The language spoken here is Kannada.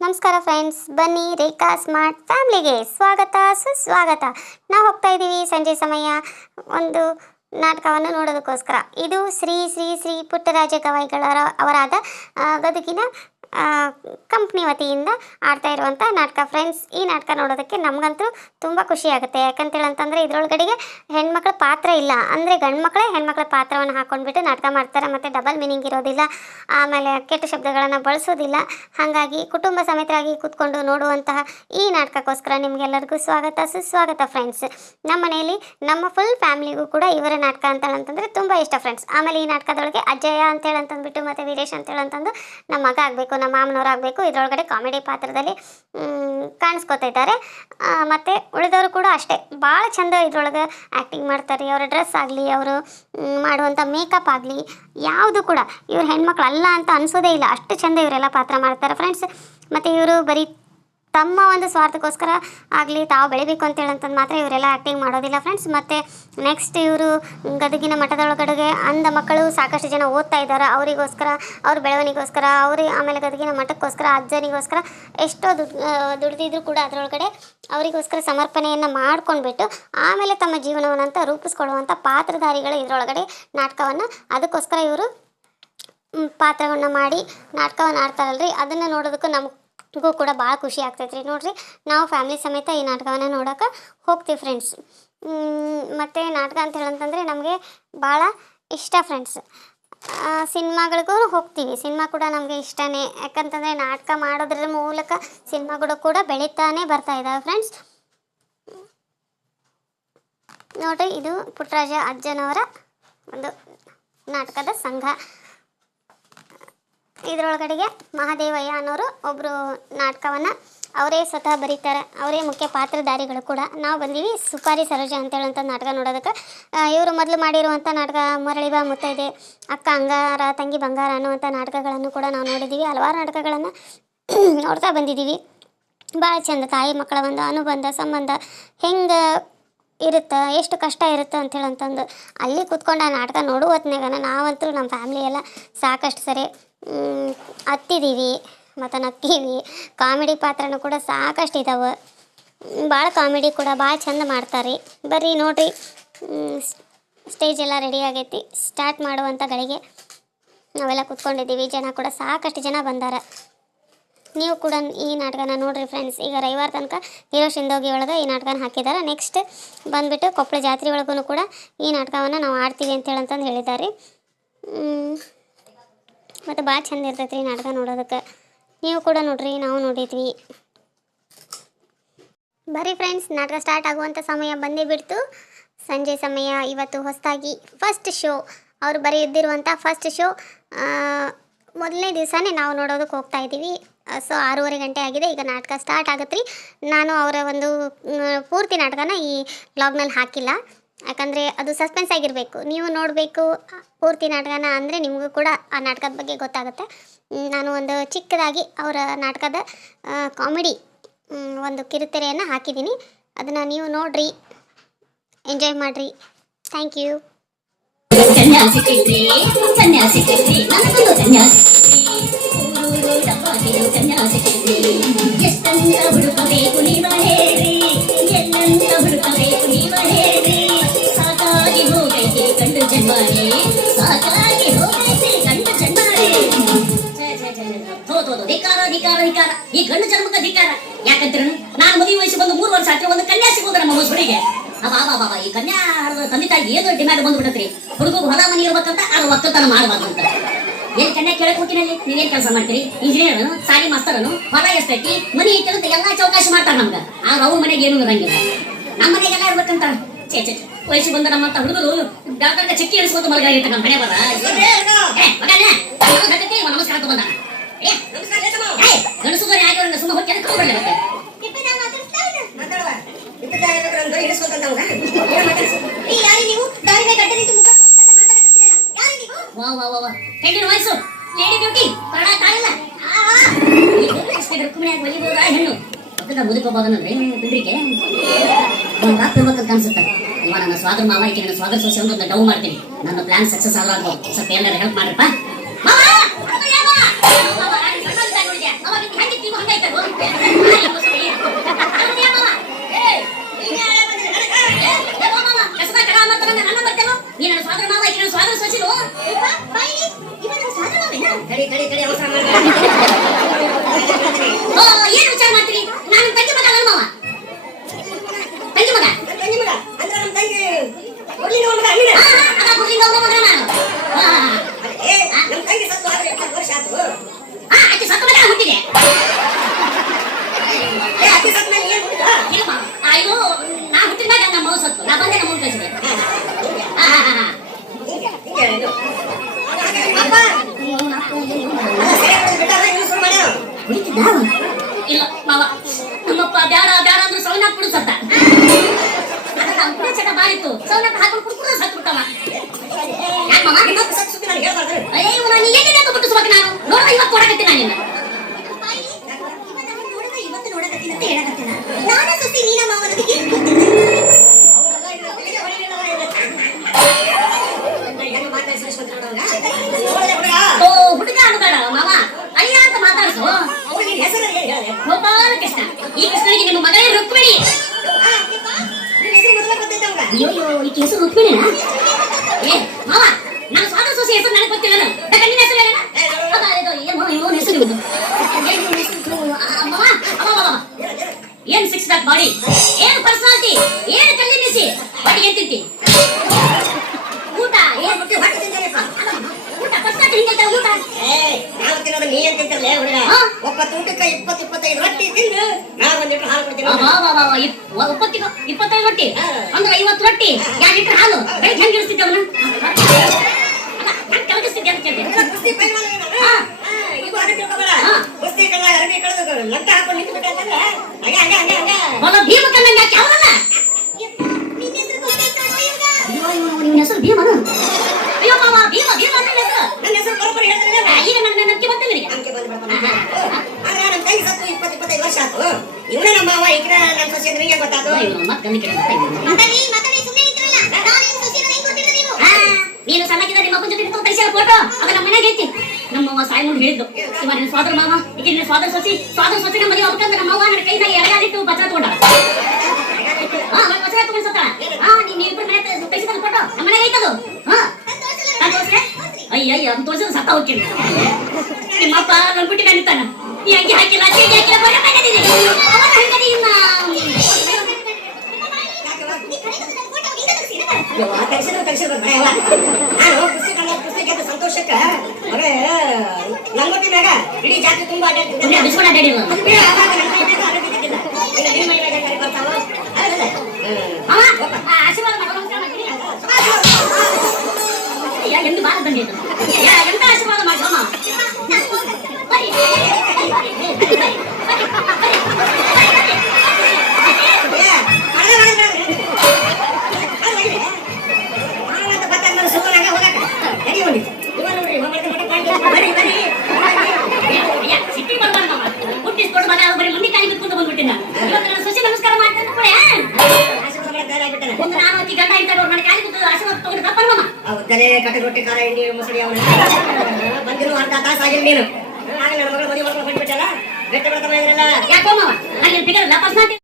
ನಮಸ್ಕಾರ ಫ್ರೆಂಡ್ಸ್, ಬನ್ನಿ ರೇಖಾ ಸ್ಮಾರ್ಟ್ ಫ್ಯಾಮಿಲಿಗೆ ಸ್ವಾಗತ ಸುಸ್ವಾಗತ. ನಾವು ಹೋಗ್ತಾ ಇದ್ದೀವಿ ಸಂಜೆ ಸಮಯ ಒಂದು ನಾಟಕವನ್ನು ನೋಡೋದಕ್ಕೋಸ್ಕರ. ಇದು ಶ್ರೀ ಶ್ರೀ ಶ್ರೀ ಪುಟ್ಟರಾಜ ಗವಾಯಿಗಳರ ಅವರಾದ ಗದಗಿನ ಕಂಪ್ನಿ ವತಿಯಿಂದ ಆಡ್ತಾ ಇರುವಂಥ ನಾಟಕ ಫ್ರೆಂಡ್ಸ್. ಈ ನಾಟಕ ನೋಡೋದಕ್ಕೆ ನಮಗಂತೂ ತುಂಬ ಖುಷಿ ಆಗುತ್ತೆ. ಯಾಕಂತೇಳಂತಂದರೆ ಇದರೊಳಗಡೆಗೆ ಹೆಣ್ಮಕ್ಳ ಪಾತ್ರ ಇಲ್ಲ, ಅಂದರೆ ಗಂಡು ಮಕ್ಕಳೇ ಹೆಣ್ಮಕ್ಳ ಪಾತ್ರವನ್ನು ಹಾಕ್ಕೊಂಡ್ಬಿಟ್ಟು ನಾಟಕ ಮಾಡ್ತಾರೆ. ಮತ್ತು ಡಬಲ್ ಮೀನಿಂಗ್ ಇರೋದಿಲ್ಲ, ಆಮೇಲೆ ಕೆಟ್ಟ ಶಬ್ದಗಳನ್ನು ಬಳಸೋದಿಲ್ಲ. ಹಾಗಾಗಿ ಕುಟುಂಬ ಸಮೇತರಾಗಿ ಕೂತ್ಕೊಂಡು ನೋಡುವಂತಹ ಈ ನಾಟಕಕ್ಕೋಸ್ಕರ ನಿಮಗೆಲ್ಲರಿಗೂ ಸ್ವಾಗತ ಸುಸ್ವಾಗತ ಫ್ರೆಂಡ್ಸ್. ನಮ್ಮ ಮನೆಯಲ್ಲಿ ನಮ್ಮ ಫುಲ್ ಫ್ಯಾಮಿಲಿಗೂ ಕೂಡ ಇವರ ನಾಟಕ ಅಂತೇಳಂತಂದರೆ ತುಂಬ ಇಷ್ಟ ಫ್ರೆಂಡ್ಸ್. ಆಮೇಲೆ ಈ ನಾಟಕದೊಳಗೆ ಅಜಯ ಅಂತೇಳಂತಂದ್ಬಿಟ್ಟು ಮತ್ತು ವೀರೇಶ್ ಅಂತೇಳಂತಂದು ನಮ್ಮ ಮಗ ಆಗಬೇಕು, ನಮ್ಮ ಮಾಮನವರಾಗಬೇಕು ಇದರೊಳಗಡೆ ಕಾಮಿಡಿ ಪಾತ್ರದಲ್ಲಿ ಕಾಣಿಸ್ಕೊತಾ ಇದ್ದಾರೆ. ಮತ್ತು ಉಳಿದವರು ಕೂಡ ಅಷ್ಟೇ ಭಾಳ ಚಂದ ಇದರೊಳಗೆ ಆ್ಯಕ್ಟಿಂಗ್ ಮಾಡ್ತಾರೆ. ಅವರ ಡ್ರೆಸ್ ಆಗಲಿ, ಅವರು ಮಾಡುವಂಥ ಮೇಕಪ್ ಆಗಲಿ ಯಾವುದು ಕೂಡ ಇವ್ರು ಹೆಣ್ಮಕ್ಳು ಅಲ್ಲ ಅಂತ ಅನಿಸೋದೇ ಇಲ್ಲ, ಅಷ್ಟು ಚಂದ ಇವರೆಲ್ಲ ಪಾತ್ರ ಮಾಡ್ತಾರೆ ಫ್ರೆಂಡ್ಸ್. ಮತ್ತು ಇವರು ಬರೀ ತಮ್ಮ ಒಂದು ಸ್ವಾರ್ಥಕ್ಕೋಸ್ಕರ ಆಗಲಿ ತಾವು ಬೆಳಿಬೇಕು ಅಂತೇಳಂತಂದು ಮಾತ್ರ ಇವರೆಲ್ಲ ಆ್ಯಕ್ಟಿಂಗ್ ಮಾಡೋದಿಲ್ಲ ಫ್ರೆಂಡ್ಸ್. ಮತ್ತು ನೆಕ್ಸ್ಟ್ ಇವರು ಗದಗಿನ ಮಠದೊಳಗಡೆಗೆ ಅಂಧ ಮಕ್ಕಳು ಸಾಕಷ್ಟು ಜನ ಓದ್ತಾ ಇದ್ದಾರೆ, ಅವರಿಗೋಸ್ಕರ ಅವ್ರ ಬೆಳವಣಿಗೋಸ್ಕರ ಆಮೇಲೆ ಗದಗಿನ ಮಠಕ್ಕೋಸ್ಕರ ಅಜ್ಜನಿಗೋಸ್ಕರ ಎಷ್ಟೋ ದುಡ್ದಿದ್ರು ಕೂಡ ಅದರೊಳಗಡೆ ಅವರಿಗೋಸ್ಕರ ಸಮರ್ಪಣೆಯನ್ನು ಮಾಡ್ಕೊಂಡ್ಬಿಟ್ಟು ಆಮೇಲೆ ತಮ್ಮ ಜೀವನವನ್ನಂತ ರೂಪಿಸ್ಕೊಳ್ಳುವಂಥ ಪಾತ್ರಧಾರಿಗಳು ಇದರೊಳಗಡೆ ನಾಟಕವನ್ನು ಅದಕ್ಕೋಸ್ಕರ ಇವರು ಪಾತ್ರವನ್ನು ಮಾಡಿ ನಾಟಕವನ್ನು ಆಡ್ತಾರಲ್ರಿ, ಅದನ್ನು ನೋಡೋದಕ್ಕೂ ನಮ್ಗೆ ಕೂಡ ಭಾಳ ಖುಷಿ ಆಗ್ತೈತೆ ರೀ. ನೋಡಿರಿ, ನಾವು ಫ್ಯಾಮಿಲಿ ಸಮೇತ ಈ ನಾಟಕವನ್ನು ನೋಡೋಕೆ ಹೋಗ್ತೀವಿ ಫ್ರೆಂಡ್ಸ್. ಮತ್ತು ನಾಟಕ ಅಂತ ಹೇಳಂತಂದರೆ ನಮಗೆ ಭಾಳ ಇಷ್ಟ ಫ್ರೆಂಡ್ಸ್. ಸಿನಿಮಾಗಳಿಗೂ ಹೋಗ್ತೀವಿ, ಸಿನಿಮಾ ಕೂಡ ನಮಗೆ ಇಷ್ಟನೇ. ಯಾಕಂತಂದರೆ ನಾಟಕ ಮಾಡೋದ್ರ ಮೂಲಕ ಸಿನಿಮಾಗಳು ಕೂಡ ಬೆಳೀತಾನೆ ಬರ್ತಾ ಇದ್ದಾವೆ ಫ್ರೆಂಡ್ಸ್. ನೋಡಿರಿ, ಇದು ಪುಟ್ಟರಾಜ ಅಜ್ಜನವರ ಒಂದು ನಾಟಕದ ಸಂಘ. ಇದರೊಳಗಡೆಗೆ ಮಹಾದೇವಯ್ಯ ಅನ್ನೋರು ಒಬ್ಬರು ನಾಟಕವನ್ನು ಅವರೇ ಸ್ವತಃ ಬರೀತಾರೆ, ಅವರೇ ಮುಖ್ಯ ಪಾತ್ರಧಾರಿಗಳು ಕೂಡ. ನಾವು ಬಂದೀವಿ ಸುಪಾರಿ ಸರೋಜ ಅಂತೇಳುವಂಥ ನಾಟಕ ನೋಡೋದಕ್ಕೆ. ಇವರು ಮೊದಲು ಮಾಡಿರುವಂಥ ನಾಟಕ ಮರಳಿ ಬಾ ಮುತ್ತೈದೆ, ಅಕ್ಕ ಅಂಗಾರ ತಂಗಿ ಬಂಗಾರ ಅನ್ನುವಂಥ ನಾಟಕಗಳನ್ನು ಕೂಡ ನಾವು ನೋಡಿದ್ದೀವಿ. ಹಲವಾರು ನಾಟಕಗಳನ್ನು ನೋಡ್ತಾ ಬಂದಿದ್ದೀವಿ. ಭಾಳ ಚಂದ ತಾಯಿ ಮಕ್ಕಳ ಒಂದು ಅನುಬಂಧ ಸಂಬಂಧ ಹೆಂಗೆ ಇರುತ್ತೆ, ಎಷ್ಟು ಕಷ್ಟ ಇರುತ್ತೆ ಅಂತೇಳಂತಂದು ಅಲ್ಲಿ ಕೂತ್ಕೊಂಡು ಆ ನಾಟಕ ನೋಡುವ ಹೊತ್ನಾಗ ನಾವಂತೂ ನಮ್ಮ ಫ್ಯಾಮ್ಲಿ ಎಲ್ಲ ಸಾಕಷ್ಟು ಸರಿ ಹತ್ತಿದ್ದೀವಿ ಮತ್ತು ನಕ್ಕೀವಿ. ಕಾಮಿಡಿ ಪಾತ್ರನೂ ಕೂಡ ಸಾಕಷ್ಟು ಇದ್ದಾವೆ, ಭಾಳ ಕಾಮಿಡಿ ಕೂಡ ಭಾಳ ಚಂದ ಮಾಡ್ತಾರೆ. ಬರ್ರಿ ನೋಡಿರಿ, ಸ್ಟೇಜ್ ಎಲ್ಲ ರೆಡಿ ಆಗೈತಿ, ಸ್ಟಾರ್ಟ್ ಮಾಡುವಂಥ ಗಳಿಗೆ ನಾವೆಲ್ಲ ಕೂತ್ಕೊಂಡಿದ್ದೀವಿ. ಜನ ಕೂಡ ಸಾಕಷ್ಟು ಜನ ಬಂದಾರ. ನೀವು ಕೂಡ ಈ ನಾಟಕನ ನೋಡಿರಿ ಫ್ರೆಂಡ್ಸ್. ಈಗ ರವಿವಾರ ತನಕ ಹೀರೋ ಶಿಂದೋಗಿ ಒಳಗೆ ಈ ನಾಟಕನ ಹಾಕಿದ್ದಾರೆ. ನೆಕ್ಸ್ಟ್ ಬಂದುಬಿಟ್ಟು ಕೊಪ್ಪಳ ಜಾತ್ರೆ ಒಳಗೂ ಕೂಡ ಈ ನಾಟಕವನ್ನು ನಾವು ಆಡ್ತೀವಿ ಅಂತೇಳಂತಂದು ಹೇಳಿದ್ದಾರೆ. ಮತ್ತು ಭಾಳ ಚಂದ ಇರ್ತೈತೆ ರೀ ನಾಟಕ ನೋಡೋದಕ್ಕೆ. ನೀವು ಕೂಡ ನೋಡ್ರಿ, ನಾವು ನೋಡಿದ್ವಿ. ಬರೀ ಫ್ರೆಂಡ್ಸ್, ನಾಟಕ ಸ್ಟಾರ್ಟ್ ಆಗುವಂಥ ಸಮಯ ಬಂದೇ ಬಿಡ್ತು. ಸಂಜೆ ಸಮಯ. ಇವತ್ತು ಹೊಸದಾಗಿ ಫಸ್ಟ್ ಶೋ, ಅವರು ಬರೀ ಇದ್ದಿರುವಂಥ ಫಸ್ಟ್ ಶೋ ಮೊದಲನೇ ದಿವಸನೇ ನಾವು ನೋಡೋದಕ್ಕೆ ಹೋಗ್ತಾ ಇದ್ದೀವಿ. ಸೊ 6:30 ಗಂಟೆ ಆಗಿದೆ, ಈಗ ನಾಟಕ ಸ್ಟಾರ್ಟ್ ಆಗುತ್ತೆ ರೀ. ನಾನು ಅವರ ಒಂದು ಪೂರ್ತಿ ನಾಟಕನ ಈ ಬ್ಲಾಗ್ನಲ್ಲಿ ಹಾಕಿಲ್ಲ, ಯಾಕಂದರೆ ಅದು ಸಸ್ಪೆನ್ಸ್ ಆಗಿರಬೇಕು. ನೀವು ನೋಡಬೇಕು ಪೂರ್ತಿ ನಾಟಕನ, ಅಂದರೆ ನಿಮಗೂ ಕೂಡ ಆ ನಾಟಕದ ಬಗ್ಗೆ ಗೊತ್ತಾಗುತ್ತೆ. ನಾನು ಒಂದು ಚಿಕ್ಕದಾಗಿ ಅವರ ನಾಟಕದ ಕಾಮಿಡಿ ಒಂದು ಕಿರುತೆರೆಯನ್ನು ಹಾಕಿದ್ದೀನಿ, ಅದನ್ನು ನೀವು ನೋಡಿರಿ, ಎಂಜಾಯ್ ಮಾಡಿರಿ. Thank you. ಈ ಗಂಡು ಜನ್ಮಕ್ಕೆ ಧಿಕ್ಕಾರ. ಯಾಕಂತೀರ, ನಾನು ಮದುವೆ ವಯಸ್ಸು ಬಂದು 3 ವರ್ಷ ಆದ್ರೆ ಒಂದು ಕನ್ಯಾ ಸಿಗೋದ ನಮ್ಮ ಮಸುಳಿಗೆ. ಬಾಬಾ ಈ ಕನ್ಯಾ ತಂದೆ ತಾಯಿ ಏನು ಡಿಮ್ಯಾಂಡ್ ಬಂದ್ಬಿಟ್ಟತ್ರಿ. ಹುಡುಗರು ಹೊಲ ಮನೆ ಇರ್ಬೇಕಂತ ಅದು ಒಕ್ಕಲ್ತನ ಮಾಡಬಾರ್ದು ಅಂತ. ಏನ್ ಕನ್ಯಾ ಕೇಳಕ್ ಹೋಗಿನಲ್ಲಿ ನೀವೇನ್ ಕೆಲಸ ಮಾಡ್ತೀರಿ? ಇಂಜಿನಿಯರ್, ಸಾಲಿ ಮಾಸ್ತರನು, ಹೊಲ ಎಷ್ಟೈತಿ, ಮನಿ ಐತಿ ಅಂತ ಎಲ್ಲಾ ಚೌಕಾಶಿ ಮಾಡ್ತಾರ ನಮ್ಗ. ಆಗ ಅವ್ರ ಮನೆಗೆ ಏನು ಇರಂಗಿಲ್ಲ, ನಮ್ಮ ಮನೆಗೆಲ್ಲ ಇರ್ಬೇಕಂತ. ವಯಸ್ಸು ಬಂದ ನಮ್ಮಂತ ಹುಡುಗರು ಡಾಕ್ಟರ್ ಚಕ್ಕಿ ಇಳಿಸ್ಕೊತ ಮಲಗಾಗಿರ್ತ ನಮ್ಮ ಮನೆ ಬರ ನಮಸ್ಕಾರ ಬಂದ ಗಣಸುಗರು ಯಾಕೆ ಸುಮ್ಮ ಹೋಗಿ ಕೆಳಕ್ಕೆ ಹೋಗ್ಬಿಡ್ಲಿ. ಹೆಣ್ಣಿನ ವಯಸ್ಸು ಲೇಡಿ ಬ್ಯೂಟಿ ಕಾಣಿಲ್ಲ. ಹೆಣ್ಣು ಮುದುಕೋಬೋದನ್ರಿ ಬಿಡ್ರಿಕೆ ರಾತ್ರಿ ಕಾಣಿಸುತ್ತೆ. ಇವ ನನ್ನ ಸ್ವಾಗತ ಮಾವ, ಈಕೆ ನನ್ನ ಸ್ವಾಗತ ಸೋಸಿ ಒಂದು ಡೌ ಮಾಡ್ತೀನಿ. ನನ್ನ ಪ್ಲಾನ್ ಸಕ್ಸಸ್ ಆದ್ರೂ ಆಗ್ಬೋದು. ಸ್ವಲ್ಪ ಎಲ್ಲರೂ ಹೆಲ್ಪ್ ಮಾಡ್ರಪ್ಪ. ಸತ್ತಿದ್ದ ಇಲ್ಲ ಮಾವ ನಮ್ಮಪ್ಪ ಬ್ಯಾಡ ಬ್ಯಾಡ ಅಂದ್ರೆ ಸೌನಾಕ್ ಕುಡಿದು ಸತ್ತ ಅದನ್ನ ಚಟ ಬಾರಿತ್ತು ಸೌನಾಕ್ ಹಾಕೊಂಡು ಕುಡ್ಕೊಂಡು ಸತ್ತು ಬಿಟ್ಟವ ಯಾಕೆ ಮಾವ ನಿಮ್ಮಪ್ಪ ಸತ್ತು ಸುದ್ದಿ ನಾನು ಹೇಳ್ಬಾರ್ದು ಅಯ್ಯೋ ನಾನು ಎಲ್ಲಿ ಬಿಟ್ಟಿಸ್ಬೇಕು ನಾನು ನೋಡ ಇವತ್ತು ಕೊಡಕತ್ತೀನಿ ನಾನು ನಿನ್ನ ಇವತ್ತು ನೋಡಕತ್ತೀನಿ ಅಂತ ಹೇಳಕತ್ತೀನಿ ನಾನ ಸುದ್ದಿ ನೀನ ಮಾವ ನನಗೆ ಹುಡುಗ ಅನ್ಬೇಡ ಮಾವ ಅಯ್ಯ ಅಂತ ಮಾತಾಡ್ಸು ಗೋಪಾಲ ಕೃಷ್ಣ ಈ ಕೃಷ್ಣನಿಗೆ ನಿಮ್ಮ ಮಗಳೇ ರುಕ್ಮಿಣಿ ಅಯ್ಯೋ ಈ ಹೆಸರು ರುಕ್ಮಿಣಿನಾ ಏ ಮಾವ ನಾನು ಸ್ವಾದ ಸೊಸೆ ಹೆಸರು ನನಗೆ ಗೊತ್ತಿಲ್ಲ ನಿನ್ನ ಹೆಸರು ಹೇಳ ಏನು ಹೆಸರು ಇವುದು ಮಾವ ಏನ್ ಸಿಕ್ಸ್ ಪ್ಯಾಕ್ ಬಾಡಿ ಏನ್ ಪರ್ಸನಾಲಿಟಿ ಏನ್ ಕಲ್ಲಿ ಮೀಸಿ ಬಾಡಿಗೆ ಏನ್ ತಿಂತಿ ಊಟ ಏನ್ ಮುಟ್ಟಿ ಹೊಟ್ಟೆ ತಿಂತಾರಪ್ಪ ಊಟ ಪರ್ಸನಾಲಿಟಿ ಹಿಂಗೆ ಊಟ ನಾವು ತಿನ್ನೋದು ನೀ ಏನ್ ತಿಂತಿರ್ಲೆ ಹುಡುಗ ಒಪ್ಪತ್ತು ಊಟಕ್ಕೆ 20-25 ರೊಟ್ಟಿ ತಿಂದು ನಾವು ಒಂದ್ ಲೀಟರ್ ಹಾಲು ಕುಡ್ತೀವಿ 25 ರೊಟ್ಟಿ ಅಂದ್ರೆ 50 ರೊಟ್ಟಿ 2 ಲೀಟರ್ ಹಾಲು ಬೆಳಿಗ್ಗೆ ಹೆಂಗೆ ಇಳಿಸ್ತಿದ್ದೆ ಅವನ್ನ ಹೆಂಗೆ ಕಲಗಿಸ್ತಿದ್ದೆ ಅಂತ ಕೇಳಿದೆ ಕುಸ್ತಿ ಪೈಲ್ವಾನ ಇದು ಅದೇ ತಿಳ್ಕೊಬೇಡ ಕುಸ್ತಿ ಕಳ್ದಾಗ ಅರಬಿ ಕಳೆದು ಲಂಟ ಹಾಕೊಂಡು ನಿಂತು ಬಿಟ್ಟೆ ಅಂತಂದ್ರೆ ಹಂಗೆ ಹಂಗೆ ಹಂಗೆ ಹಂಗೆ ಹೊಲ ಭೀಮ ಕಣ್ಣಂಗೆ ಯಾಕೆ ಅವನಲ್ಲ ನಿನ್ನ ಹೆಸರು ಭೀಮನ ಅಯ್ಯೋ ಮಾವ ಭೀಮ ಅಂತ ಹೆಸರು ನನ್ನ ಹೆಸರು ಬರೋಬ್ಬರಿ ಹೇಳಿದ್ರೆ ಈಗ ನನ್ನ ನಂಬಿಕೆ ಬಂತ ನಿನಗೆ ನಮ್ಗೆ ಬಂದ್ಬಿಡ್ತಾನೆ ಆದ್ರೆ ನಮ್ಮ ತಂಗಿ ಸತ್ತು 20-25 ವರ್ಷ ಆಯ್ತು ಇವನೇ ನಮ್ಮ ಮಾವ ಈಗ ನನ್ನ ಸೊಸೆ ನಿಮಗೆ ಗೊತ್ತಾಯ್ತು ಮತ್ತೆ ಗಂಡ ಕೆಡ ನೀನು ಸಣ್ಣಕ್ಕಿದ್ದ ನಿಮ್ಮ ಅಪ್ಪನ ಜೊತೆ ತರಿಸಿದ ಫೋಟೋ ಅದ ನಮ್ಮ ಮನೆಗೆ ಐತಿ ನಮ್ಮವ್ವ ಸಾಯಿ ಮುಂದೆ ಹೇಳಿದ್ದು ಇವ ನಿನ್ನ ಸೋದರ ಮಾವ ಈಗ ನಿನ್ನ ಸೋದರ ಸೊಸಿ ನಮ್ಮ ಮದುವೆ ಹೋಗ್ಬೇಕಂದ್ರೆ ನಮ್ಮವ್ವ ನನ್ನ ಕೈನಾಗ ಎಡಗಾಲಿಟ್ಟು ಬಚ್ಚ ತಗೊಂಡ ಬಚ್ಚ ತಗೊಂಡು ಸತ್ತಾಳ ನೀವು ಇಬ್ಬರು ಮನೆ ತರಿಸಿದ ಫೋಟೋ ನಮ್ಮ ಮನೆಗೆ ಐತದು ಅಯ್ಯ ಅವ್ನು ತೋರಿಸಿದ ಸತ್ತ ಹೋಗ್ತೀನಿ ನಿಮ್ಮಪ್ಪ ನನ್ನ ಬಿಟ್ಟು ಕಂಡಿತಾನ ಈ ಅಂಗಿ ಹಾಕಿಲ್ಲ ಚೇಂಜ್ ಹಾಕಿಲ್ಲ ಬರೀ ಮನೆದಿದೆ ಅವನ ಹಂಗದಿ ಇನ್ನ ತರಿಸಿದ್ರು ನಾನು ಕುಸ್ತಿ ಗೆದ್ದ ಸಂತೋಷಕ್ಕೆ ಅವೇ ಲಂಗೋಟಿ ಮ್ಯಾಗ ಇಡೀ ಜಾತ್ರೆ ತುಂಬಾ ಅಡ್ಡಾಡ್ತಿದ್ದೆ ಬಿಸ್ಕೊಂಡು ಅಡ್ಡಾಡಿಲ್ಲ ಆಶೀರ್ವಾದ ಎಂದು ಬಾರ ಬಂದಿದ್ದು ಎಂತ ಆಶೀರ್ವಾದ ಮಾಡಿ ಸಿಟ್ಟಿ ಬರ್ಬಾರ್ದು ಹುಟ್ಟಿಸ್ಕೊಂಡು ಮನೆ ಬರೀ ಮುಂದೆ ಕಾಲಿ ಬಿಟ್ಕೊಂಡು ಬಂದ್ಬಿಟ್ಟಿನ ಇವತ್ತು ನನ್ನ ಸೊಸೆ ನಮಸ್ಕಾರ ಮಾಡ್ತಾನೆ ಒಂದು ನಾನು ಅತಿ ಗಂಡ ಇದ್ದಾರೆ ನನ್ನ ಕಾಲಿ ಬಿಟ್ಟು ಆಶೀರ್ವಾದ ತಗೊಂಡು ತಪ್ಪಲ್ಲ ಉದ್ದಲೇ ಕಟ್ಟಿ ರೊಟ್ಟಿ ಖಾರ ಹಿಂಡಿ ಮೊಸಳಿ ಅವನ ಬಂದಿರು ಅರ್ಧ ತಾಸು ಆಗಿಲ್ಲ ನೀನು ಆಗ ನನ್ನ ಮಗಳು ಮದುವೆ ಮಾಡ್ಕೊಂಡು ಬಂದ್ಬಿಟ್ಟಲ್ಲ ಬೆಟ್ಟ ಬರ್ತಾ ಇದ್ರಲ್ಲ ಯಾಕೋ ಮಾವ ನನಗೆ ಬಿಗಲ್ಲ ಪರ್ಸನಾಲಿಟಿ